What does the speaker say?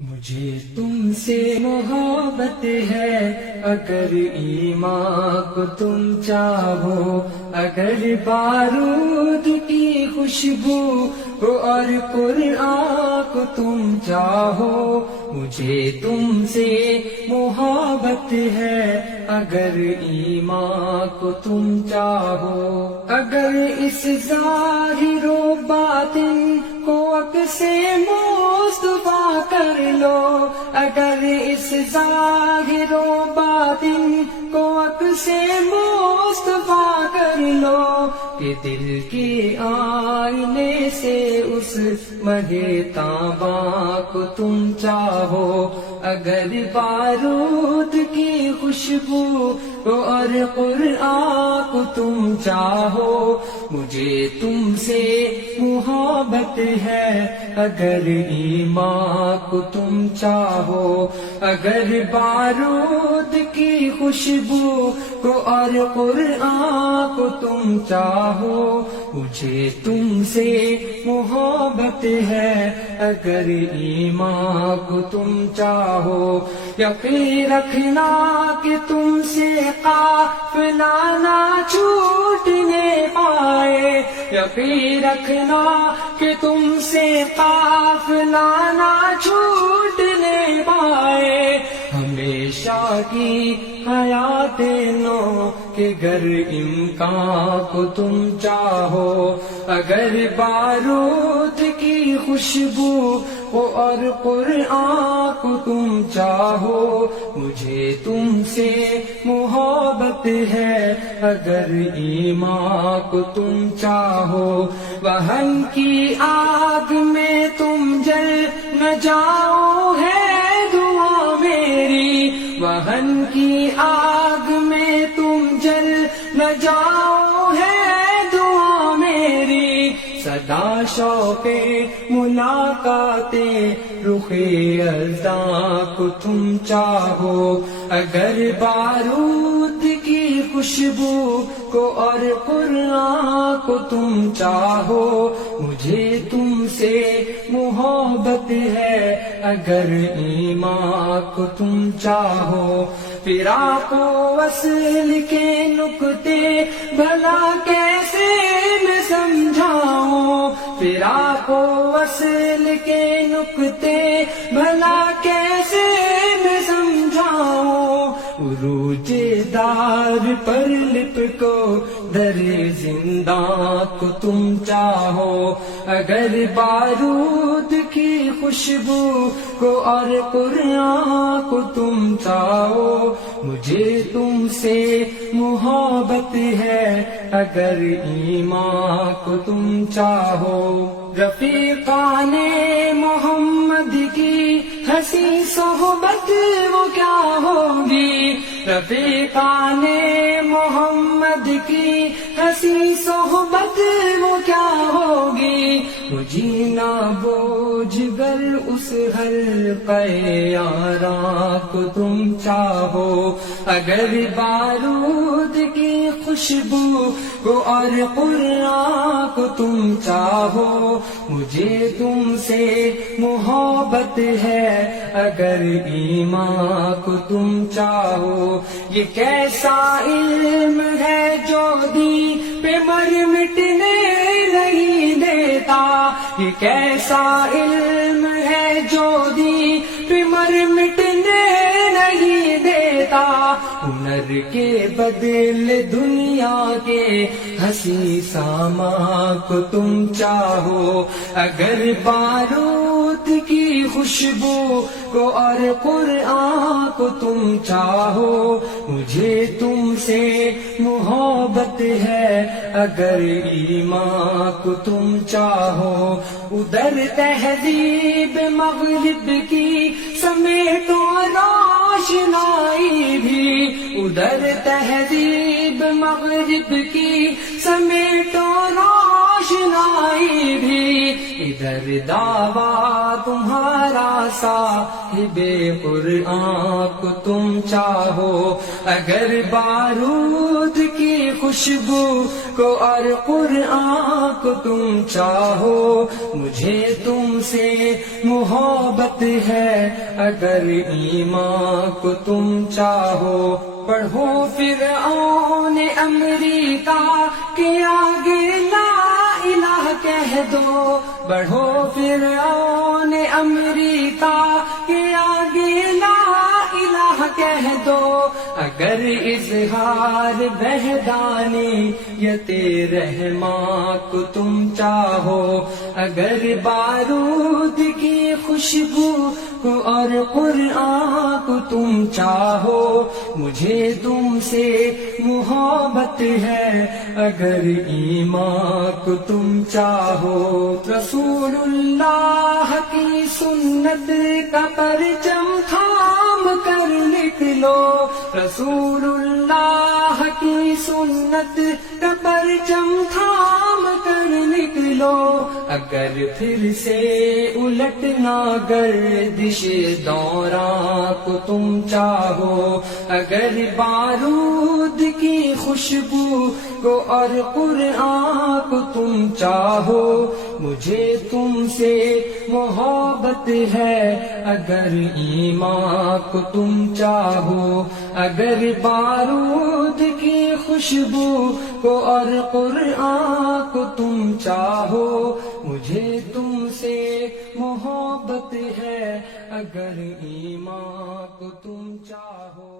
مجھے تم سے محبت ہے، اگر ایمان کو تم چاہو، اگر بارود کی خوشبو ہو اور قرآن کو تم چاہو۔ مجھے تم سے محبت ہے، اگر ایمان کو تم چاہو، اگر اس ظاہر و باطن کو اکسے مصطفیٰ کر لو، اگر اس ظاہر و باطن کو اکسے مصطفیٰ کر لو، کہ دل کے آئینے سے اس مہے تاباں کو تم چاہو، اگر بارود کی خوشبو اور قرآن کو تم چاہو۔ مجھے تم سے محبت ہے، اگر ایمان کو تم چاہو، اگر بارود کی خوشبو کو اور قرآن کو تم چاہو۔ مجھے تم سے محبت ہے، اگر ایمان کو تم چاہو۔ یقین رکھنا کہ تم سے قافلہ نہ چھوٹنے پائے، یقین رکھنا کہ تم سے قافلہ نہ چھوٹنے پائے۔ ہمیشہ کی حیات نو کہ گر امکان کو تم چاہو، اگر بارود کی خوشبو ہو اور قرآن کو تم چاہو۔ مجھے تم سے محبت ہے، اگر ایمان کو تم چاہو۔ وہن کی آگ میں تم جل نہ جاؤ ہے دعا میری، وہن کی آگ میں تم جل نہ جاؤ ہے دعا میری۔ صدا شوق ملاقات رخ یزداں کو تم چاہو، اگر بارود کی خوشبو کو اور قرآن کو تم چاہو۔ مجھے تم سے محبت ہے، اگر ایمان کو تم چاہو۔ فراق و وصل کے نکتے بھلا کیسے میں سمجھاؤں، فراق و وصل کے نکتے بھلا کیسے میں سمجھاؤں۔ عروج دار پر لپکو در زنداں کو تم چاہو، اگر بارود کی خوشبو کو اور قرآن کو تم چاہو۔ مجھے تم سے محبت ہے، اگر ایمان کو تم چاہو۔ رفیقان محمد کی ہنسی صحبت وہ کیا ہوگی، رفیقان محمد کی ہنسی صحبت وہ کیا ہوگی۔ جینا بوجھ گر اس حلقہ یاراں کو تم چاہو، اگر بارود کی خوشبو کو اور قرآن کو تم چاہو۔ مجھے تم سے محبت ہے، اگر ایمان کو تم چاہو۔ یہ کیسا علم ہے جو دی پہ مر مٹنے نہیں دیتا، یہ کیسا علم ہے جو دی پہ مر مٹنے نہیں دیتا۔ ہنر کے بدلے دنیا کے ہنسی سامان کو تم چاہو، اگر بارود کی خوشبو کو اور قرآن کو تم چاہو۔ مجھے تم سے محبت ہے، اگر ایمان کو تم چاہو۔ ادھر تہذیب مغرب کی سمیٹو روشنائی بھی، ادھر تہذیب مغرب کی سمیٹو روشنائی روشنائی بھی، ادھر دعویٰ تمہارا صاحب قرآن کو تم چاہو، اگر بارود کی خوشبو کو اور قرآن کو تم چاہو، مجھے تم سے محبت ہے، اگر ایمان کو تم چاہو، پڑھو فرعون امریکہ کے آگے لا الہ کہہ دو، بڑھو فرعون امریکہ کے آگے لا الہ کہہ دو، اگر اظہار وحدانیت رحمان کو تم چاہو، اگر بارود کی خوشبو کو اور قرآن کو تم چاہو، مجھے تم سے محبت ہے، اگر ایمان کو تم چاہو، رسول اللہ کی سنت کا پرچم تھام کر نکلو، رسول اللہ کی سنت کا پرچم تھام کر نکلو، اگر پھر سے الٹنا گردش دوران کو تم چاہو، اگر بارود کی خوشبو کو اور قرآن کو تم چاہو، مجھے تم سے محبت ہے، اگر ایمان کو تم چاہو، اگر بارود کی خوشبو کو اور قرآن کو تم چاہو، مجھے تم سے محبت ہے، اگر ایمان کو تم چاہو۔